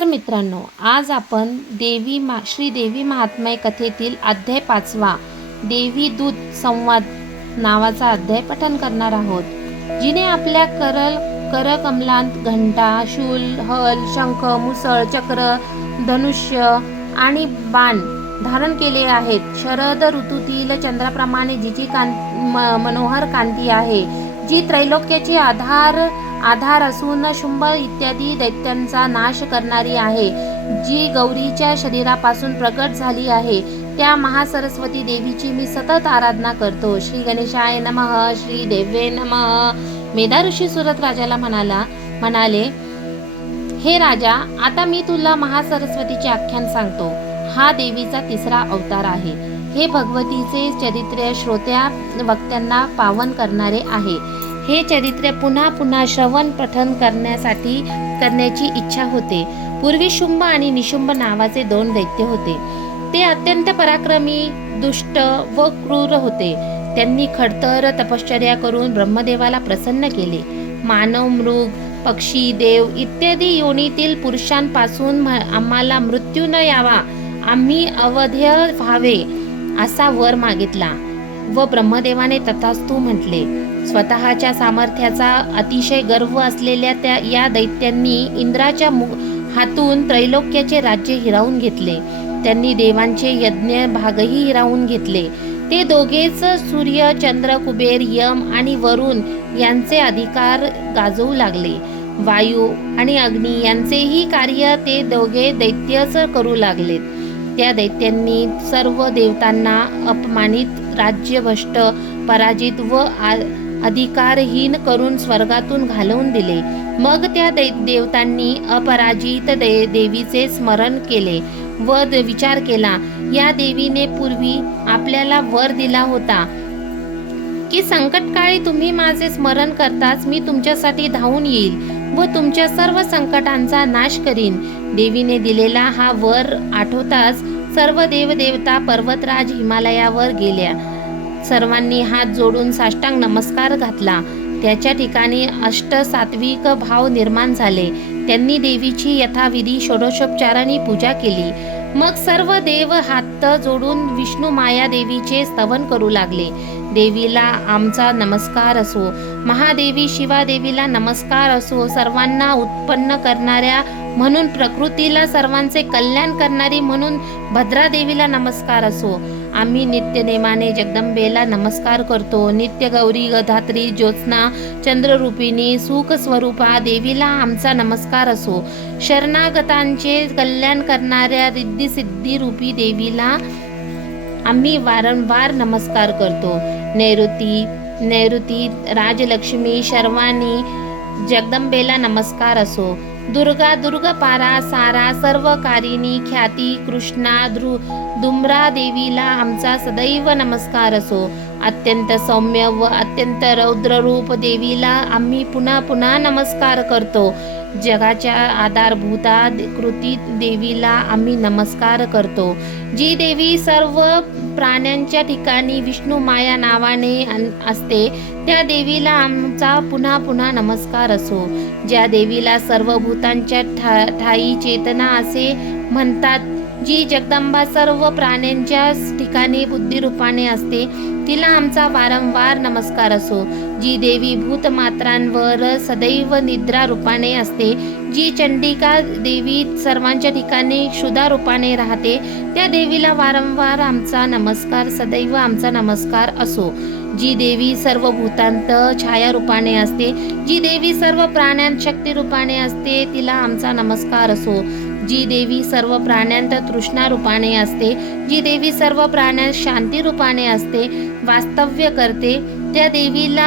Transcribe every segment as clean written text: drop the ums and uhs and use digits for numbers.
नमस्कार मित्रांनो, आज आपण श्री देवी महात्म्य कथेतील अध्याय 5वा देवी दूत संवाद नावाचा अध्याय पठन करणार आहोत. जिने आपल्या करकमलांत घंटा, शूल, हल, शंख, मुसळ, चक्र, धनुष्य आणि बाण धारण केले आहेत. शरद ऋतूतील चंद्राप्रमाणे जिची मनोहर कांती आहे, जी त्रैलोक्याची आधार असून शुंभ इत्यादी दैत्यांचा नाश करणारी आहे, जी गौरीच्या शरीरापासून प्रकट झाली आहे, त्या महासरस्वती देवीची मी सतत आराधना करतो. श्री गणेशाय नमः. श्री देवे नमः. मेधा ऋषी सुरत राजाला म्हणाले, हे राजा, आता मी तुला महासरस्वतीचे आख्यान सांगतो. हा देवीचा तिसरा अवतार आहे. हे भगवतीचे चरित्र श्रोत्या वक्त्यांना पावन करणारे आहे. हे चरित्र पुन्हा पुन्हा श्रवण पठन करण्याची इच्छा होते. पूर्वी शुंभ आणि निशुंभ नावाचे 2 दैत्य होते. ते अत्यंत पराक्रमी, दुष्ट व क्रूर होते. त्यांनी खडतर तपश्चर्या करून ब्रह्मदेवाला प्रसन्न केले. मानव, मृग, पक्षी, देव इत्यादी योनीतील पुरुषांपासून आम्हाला मृत्यू न यावा, आम्ही अवध्य व्हावे असा वर मागितला व ब्रह्मदेवाने तथास्तु म्हटले. स्वतःच्या सामर्थ्याचा अतिशय गर्व असलेल्या या दैत्यांनी इंद्राच्या हातून त्रैलोक्याचे राज्य हिरावून घेतले. त्यांनी देवांचे यज्ञ भागही हिरावून घेतले. ते दोघेच सूर्य, चंद्र, कुबेर, यम आणि वरुण यांचे अधिकार गाजवू लागले. वायू आणि अग्नी यांचेही कार्य ते दोघे दैत्यच करू लागलेत. त्या दैत्यांनी सर्व देवतांना अपमानित, राज्यभ्रष्ट, पराजित व अधिकारहीन करून स्वर्गातून घालवून दिले. मग त्या देवतांनी अपराजित देवीचे स्मरण केले व विचार केला, या देवीने पूर्वी आपल्याला वर दिला होता की संकटकाळी तुम्ही माझे स्मरण करताच मी तुमच्यासाठी धावून येईल व तुमच्या सर्व संकटांचा नाश करीन. देवीने दिलेला हा वर आठवताच सर्व देवदेवता पर्वतराज हिमालयावर गेल्या. सर्वांनी हात जोडून साष्टांग नमस्कार घातला. त्याच्या ठिकाणी सात्विक भाव निर्माण झाले. त्यांनी देवीची यथाविधी षोडशोपचारांनी पूजा केली. मग सर्व देव हात जोडून विष्णू माया देवीचे स्तवन करू लागले. देवीला आमचा नमस्कार असो. महादेवी शिवा देवीला नमस्कार असो. सर्वांना उत्पन्न करणाऱ्या म्हणून, प्रकृतीला सर्वांचे कल्याण करणारी म्हणून भद्रा देवीला नमस्कार असो. आम्ही नित्यनेमाने जगदंबेला नमस्कार करतो. नित्य गौरी, गधात्री, ज्योत्स्ना, चंद्ररूपिणी, सुख स्वरूपा देवीला आमचा नमस्कार असो. शरणागतांचे कल्याण करणाऱ्या रिद्धी सिद्धी रूपी देवीला आम्ही वारंवार नमस्कार करतो. नैऋती, राजलक्ष्मी, शर्वाणी जगदंबेला नमस्कार असो. दुर्गपारा, सारा, सर्वकारिणी, ख्याती, कृष्णा, दुम्रा देवीला आमचा सदैव नमस्कार असो. अत्यंत सौम्य व अत्यंत रौद्ररूप देवीला आम्ही पुन्हा पुन्हा नमस्कार करतो. जगाच्या आधारभूता कृती देवीला आम्ही नमस्कार करतो. जी देवी सर्व प्राण्यांच्या ठिकाणी विष्णू माया नावाने असते, त्या देवीला आमचा पुन्हा पुन्हा नमस्कार असो. ज्या देवीला सर्व भूतांच्या ठाई चेतना असे म्हणतात, जी जगदंबा सर्व प्राण्यांच्या ठिकाणी बुद्धिरूपाने असते, तिला आमचा वारंवार नमस्कार असो. जी देवी भूतमात्रांवर सदैव निद्रा रूपाने असते, जी चंडिका देवी सर्वांच्या ठिकाणी क्षुधा रूपाने राहते, त्या देवीला वारंवार आमचा नमस्कार, सदैव आमचा नमस्कार असो. जी देवी सर्व भूतांत छाया रूपाने असते, जी देवी सर्व प्राण्यांत शक्ती रूपाने असते, तिला आमचा नमस्कार असो. जी देवी सर्व प्राण्यांत तृष्णा रूपाने असते, जी देवी सर्व प्राण्यांत शांती रूपाने असते, वास्तव्य करते, त्या देवीला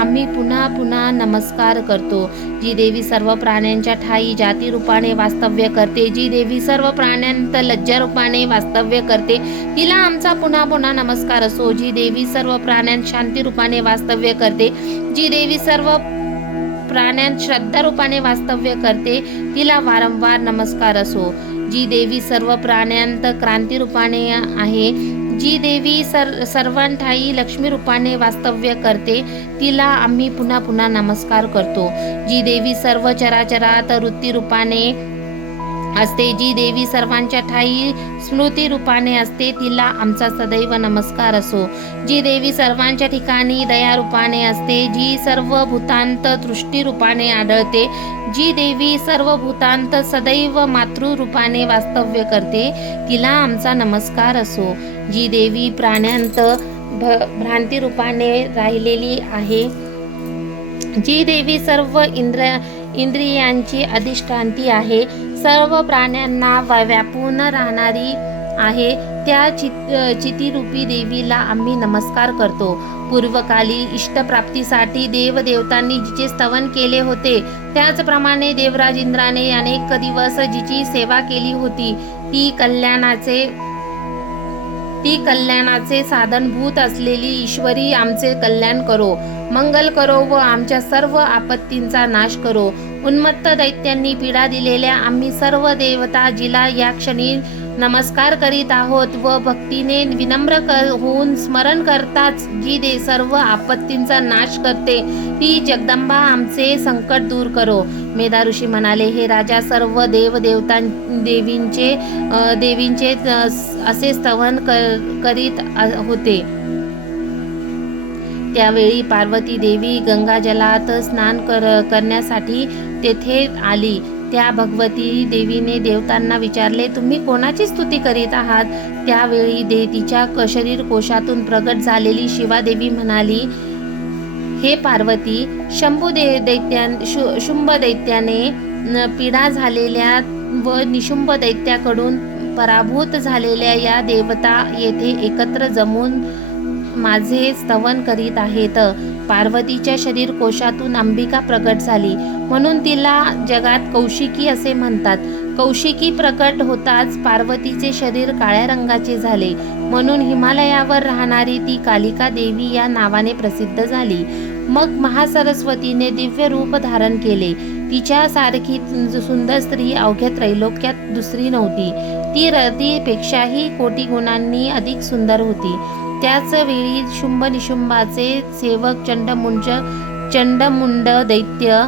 आम्ही पुन्हा पुन्हा नमस्कार करतो. जी देवी सर्व प्राण्यांच्या ठाई जाती रूपाने वास्तव्य करते, जी देवी सर्व प्राण्यांत लज्जा रूपाने वास्तव्य करते, तिला आमचा पुन्हा पुन्हा नमस्कार असो. जी देवी सर्व प्राण्यांत शांती रूपाने वास्तव्य करते, जी देवी सर्व प्राण्यांत श्रद्धा रूपाने वास्तव्य करते, तिला वारंवार नमस्कार असो. जी देवी सर्व प्राण्यांत क्रांती रूपाने आहे, जी देवी सर्वांठाई लक्ष्मी रूपाने वास्तव्य करते, तिला आम्ही पुन्हा पुन्हा नमस्कार करतो. जी देवी सर्व चराचरात वृत्ती रूपाने असते, जी देवी सर्वांच्या ठाई स्मृती रूपाने असते, तिला आमचा सदैव नमस्कार असो. जी देवी सर्वांच्या ठिकाणी दया रूपाने असते, जी सर्व भूतांत दृष्टी रूपाने आढळते, जी देवी सर्व भूतांत सदैव मातृ रूपाने वास्तव्य करते, तिला आमचा नमस्कार असो. जी देवी प्राण्यांत भ्रांती रूपाने राहिलेली आहे, जी देवी सर्व इंद्रियांची अधिष्ठांती आहे, सर्व प्राण्यांना व्यापून राहणारी आहे, त्या चितिरूपी देवीला आम्ही नमस्कार करतो. पूर्वकाली इष्टप्राप्तीसाठी देवदेवतांनी जिचे स्तवन केले होते, त्याचप्रमाणे देवराज इंद्राने अनेक दिवस जिची सेवा केली होती, ती कल्याणाचे साधनभूत असलेली ईश्वरी आमचे कल्याण करो, मंगल करो व आमच्या सर्व आपत्तींचा नाश करो. उन्मत्त दैत्यांनी पीडा दिलेल्या आम्ही सर्व देवता, जिला या क्षणी नमस्कार करीत आहोत व भक्तीने विनम्र होऊन स्मरण करताच जी सर्व आपत्तींचा नाश करते, ती जगदंबा आमचे संकट दूर करो. मेधा ऋषी म्हणाले, हे राजा, सर्व देवींचे असे स्तवन करीत होते. त्यावेळी पार्वती देवी गंगाजलात स्नान करण्यासाठी तेथे आली. त्या भगवती देवीने देवतांना विचारले, तुम्ही कोणाची स्तुती करीत आहात? त्यावेळी तिच्या शरीर कोशातून प्रगट झालेली शिवादेवी म्हणाली, हे पार्वती, शुंभ दैत्याने पीडा झालेल्या व निशुंभ दैत्याकडून पराभूत झालेल्या या देवता येथे एकत्र जमून माझे स्तवन करीत आहेत. पार्वतीच्या शरीर कोशातून अंबिका प्रगट झाली, म्हणून तिला जगात कौशिकी असे म्हणतात. कौशिकी प्रकट होताच पार्वतीचे शरीर काळ्या रंगाचे झाले, म्हणून हिमालयावर राहणारी ती कालिका देवी या नावाने प्रसिद्ध झाली. मग महासरस्वतीने दिव्य रूप धारण केले. तिच्यासारखी सुंदर स्त्री अवघ्या त्रैलोक्यात दुसरी नव्हती. ती रतीपेक्षाही कोटी गुणांनी अधिक सुंदर होती. त्याच वेळी शुंभ निशुंभाचे सेवक चंडमुंड दैत्य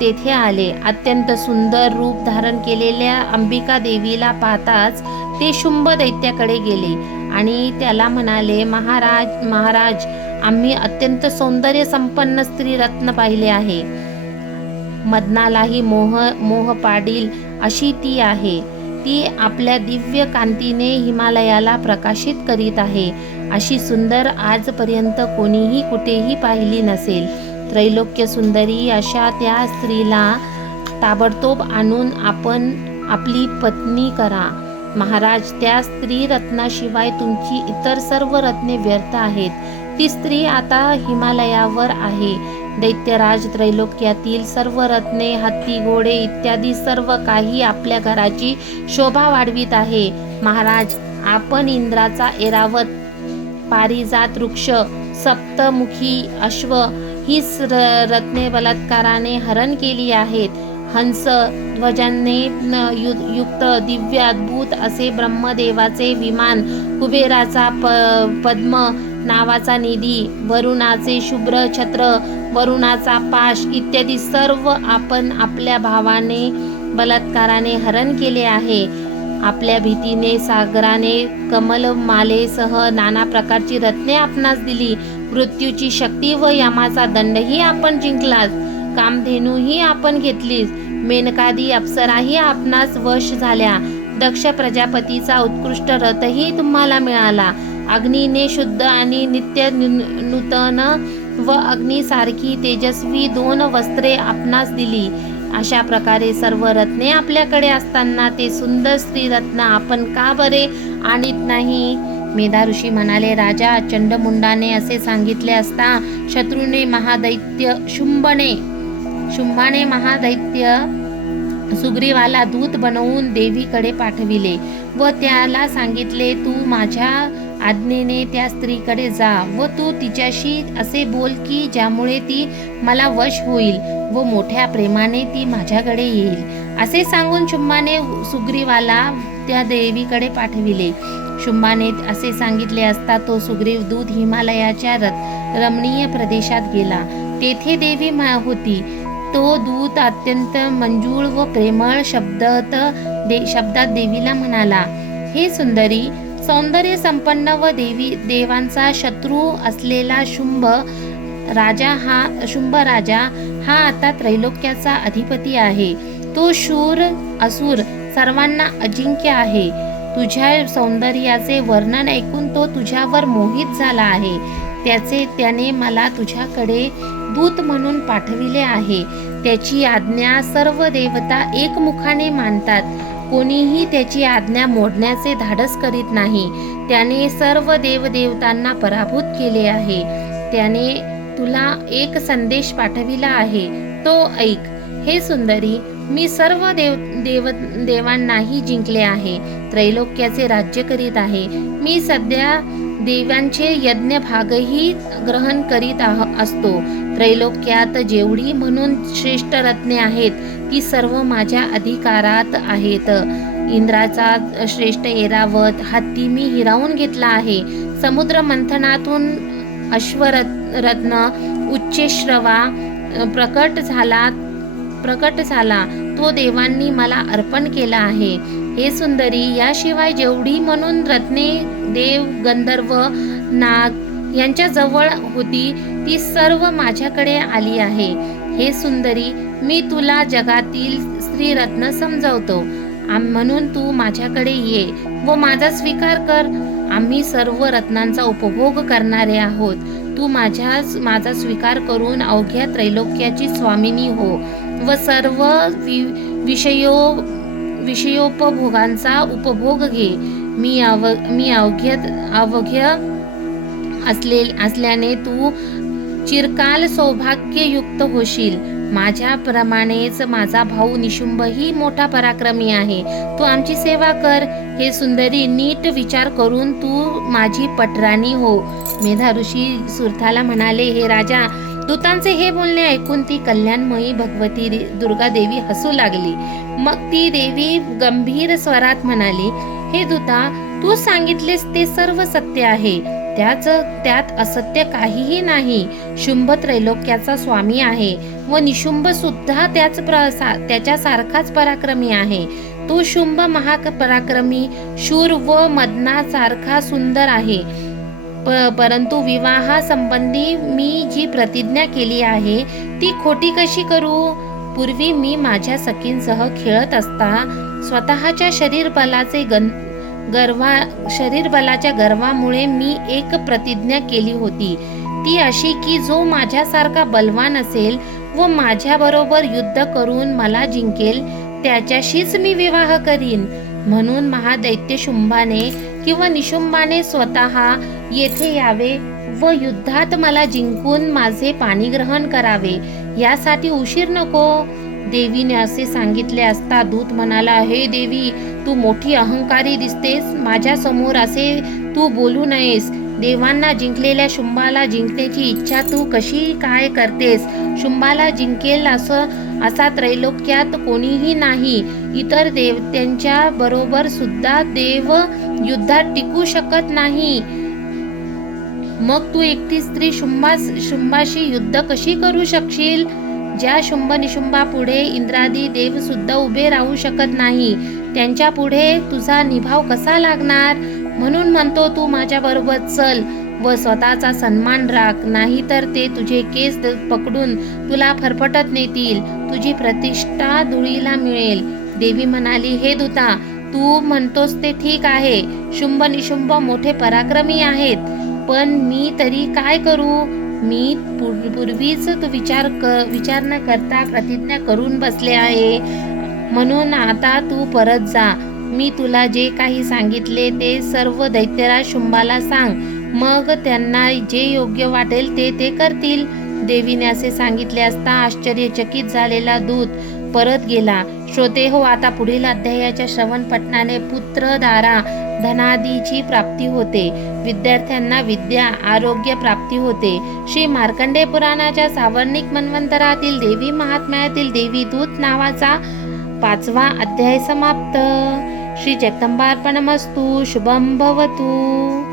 तेथे आले. अत्यंत सुंदर रूप धारण केलेल्या अंबिका देवीला पाहताच ते शुंभ दैत्याकडे गेले आणि त्याला म्हणाले, महाराज, आम्ही अत्यंत सौंदर्य संपन्न स्त्री रत्न पाहिले आहे. मदनालाही मोह पाडील अशी ती आहे. ती आपल्या दिव्य कांतीने हिमालयाला प्रकाशित करीत आहे. अशी सुंदर आजपर्यंत कोणीही कुठेही पाहिली नसेल. त्रैलोक्य सुंदरी अशा त्या स्त्रीला ताबडतोब आणून आपण आपली पत्नी करा. महाराज, त्या स्त्री रत्नाशिवाय तुमची इतर सर्व रत्ने व्यर्थ आहेत. ती स्त्री आता हिमालयावर आहे. दैत्यराज त्रैलोक्यातील सर्व रत्ने, हत्ती, घोडे इत्यादी सर्व काही आपल्या घराची शोभा वाढवित आहे. महाराज, आपण इंद्राचा ऐरावत, पारिजात वृक्ष, सप्तमुखी अश्व ही रत्ने बलात्काराने हरण केली आहेत. हंस ध्वजाने युक्त दिव्य अद्भुत असे ब्रह्मदेवाचे विमान, कुबेराचा पद्म नावाचा निधी, वरुणाचे शुभ्र छत्र, वरुणाचा पाश इत्यादी सर्व आपण आपल्या भावाने बलात्काराने हरण केले आहे. आपल्या भीतीने सागराने कमलमालेसह नाना प्रकारची रत्ने आपणास दिली. मृत्यूची शक्ती व यमाचा दंडही आपण जिंकलात. कामधेनूही आपण घेतलीस. मेनकादी अप्सराही आपणास वश झाल्या. दक्ष प्रजापतीचा उत्कृष्ट रथही तुम्हाला मिळाला. अग्नीने शुद्ध आणि नित्य नूतन व अग्नीसारखी तेजस्वी 2 वस्त्रे आपणास दिली. अशा प्रकारे सर्व रत्ने आपल्याकडे असताना ते सुंदर स्त्री रत्न आपण का बरे आणीत नाही? मेधा ऋषी म्हणाले, राजा, चंडमुंडाने असे सांगितले असता शत्रूने महादैत्य शुंभाने महादैत्य सुग्रीवाला दूत बनवून देवीकडे पाठविले व त्याला सांगितले, तू माझ्या आज्ञेने त्या स्त्रीकडे जा व तू तिच्याशी असे बोल की ज्यामुळे ती मला वश होईल व मोठ्या प्रेमाने ती माझ्याकडे येईल. असे सांगून शुंभाने सुग्रीवाला त्या देवीकडे पाठविले. शुंभाने असे सांगितले असता तो सुग्रीव दूत हिमालयाच्या रमणीय प्रदेशात गेला. तेथे देवी होती. तो दूत अत्यंत मंजूळ व प्रेमळ शब्दात देवीला म्हणाला, हे सुंदरी, सौंदर्य संपन्न व देवांचा शत्रू असलेला शुंभ राजा हा आता त्रैलोक्याचा अधिपती आहे. तो शूर असुर सर्वांना अजिंक्य आहे. तुझ्या सौंदर्याचे वर्णन ऐकून तो तुझ्यावर मोहित झाला आहे. त्याने मला तुझ्याकडे दूत म्हणून पाठविले आहे. त्याची आज्ञा सर्व देवता एकमुखाने मानतात. कोणीही त्याची आज्ञा मोडण्याचे धाडस करीत नाही. त्याने सर्व देवदेवतांना पराभूत केले आहे. त्याने तुला एक संदेश पाठविला आहे, तो ऐक. हे सुंदरी, मी सर्व देवांनाही जिंकले आहे. त्रैलोक्याचे राज्य करीत आहे. मी सध्या देवांचे यज्ञ भागही ग्रहण करीत असतो. त्रैलोक्यात जेवढी म्हणून श्रेष्ठ रत्ने आहेत ती सर्व माझ्या अधिकारात आहेत. इंद्राचा श्रेष्ठ ऐरावत हत्ती मी हिरावून घेतला आहे. समुद्र मंथनातून अश्वरत्न उच्चेश्रवा प्रकट झाला तो देवांनी मला अर्पण केला आहे. हे सुंदरी, याशिवाय जेवढी म्हणून रत्ने देव गंधर्व नाग यांच्या जवळ होती ती सर्व माझ्याकडे आली आहे. हे सुंदरी, मी तुला जगातील स्त्रीरत्न समजावतो, म्हणून तू माझ्याकडे ये व माझा स्वीकार कर. आम्ही सर्व रत्नांचा उपभोग करणारे आहोत. तू माझा स्वीकार करून अवघ्या त्रैलोक्याची स्वामिनी हो व सर्व विषयोपभोगांचा उपभोग घे. मी अवघ्य असल्याने तू चिरकाल सौभाग्ययुक्त होशील. माझ्याप्रमाणेच माझा भाऊ निशुंभही मोठा पराक्रमी आहे. तू आमची सेवा कर. हे सुंदरी, नीट विचार करून तू माझी पटराणी हो. मेधा ऋषी सुरथाला म्हणाले, हे राजा, दूतांचे हे बोलणे ऐकून ती कल्याणमयी भगवती दुर्गा देवी हसू लागली. मग ती देवी गंभीर स्वरात म्हणाली, हे दूता, तू सांगितलेस ते सर्व सत्य आहे. त्यात असत्य काहीही नाही. शुंभ त्रैलोक्याचा स्वामी आहे व निशुंभ सुद्धा त्याच्यासारखाच पराक्रमी आहे. तो शुंभ महापराक्रमी शूर व मदनासारखा सुंदर आहे. परंतु विवाहासंबंधी मी जी प्रतिज्ञा केली आहे ती खोटी कशी करू? पूर्वी मी माझ्या सखींसह खेळत असता स्वतःच्या शरीर बलाच्या गर्वामुळे मी एक प्रतिज्ञा केली होती. ती अशी की जो माझ्यासारखा बलवान असेल व माझ्याबरोबर युद्ध करून मला जिंकेल त्याच्याशीच मी विवाह करीन. म्हणून महादैत्य शुंभाने किंवा निशुंभाने स्वतः येथे यावे व युद्धात मला जिंकून माझे पाणीग्रहण करावे. यासाठी उशीर नको. देवीने असे सांगितले असता दूत म्हणाला, हे देवी, तू मोठी अहंकारी दिसतेस. माझ्या समोर असे तू बोलू नयेस. देवांना जिंकलेल्या शुंभाला जिंकण्याची इच्छा तू कशी काय करतेस? शुंभाला जिंकेल असा त्रैलोक्यात कोणीही नाही. इतर देवतांच्या बरोबर सुद्धा देव युद्धात टिकू शकत नाही. मग तू एकटी स्त्री शुंभाशी युद्ध कशी करू शकशील? ज्या शुंभ निशुंभा पुढे इंद्रादी देव सुद्धा उभे राहू शकत नाही, त्यांच्या पुढे तुझा निभाव कसा लागणार? म्हणून म्हणतो, तू माझ्या बरोबर चल व स्वतःचा सन्मान राख, नाहीतर ते तुझे केस पकडून तुला फरफटत नेतील. तुझी प्रतिष्ठा धुळीला मिळेल. देवी म्हणाली, हे दूता, तू म्हणतोस ते ठीक आहे. शुंभ निशुंभ मोठे पराक्रमी आहेत, पण मी तरी काय करू? मी पूर्वीच विचार न करता प्रतिज्ञा करून बसले आहे. म्हणून आता तू परत जा. मी तुला जे काही सांगितले ते सर्व दैत्यराज शुंभाला सांग. मग त्यांना जे योग्य वाटेल ते करतील. देवीने असे सांगितले असता आश्चर्यचकित झालेला दूत परत गेला. श्रोते हो, आता पुढील अध्यायाच्या श्रवण पठणाने पुत्र, दारा, धनादीची प्राप्ती होते. विद्यार्थ्यांना विद्या, आरोग्य प्राप्ती होते. श्री मार्कंडेय पुराणाच्या सावर्णिक मन्वंतरातील देवी महात्म्यातील देवी दूत नावाचा 5वा अध्याय समाप्त. श्री जगदंबार्पणमस्तु. शुभं भवतु.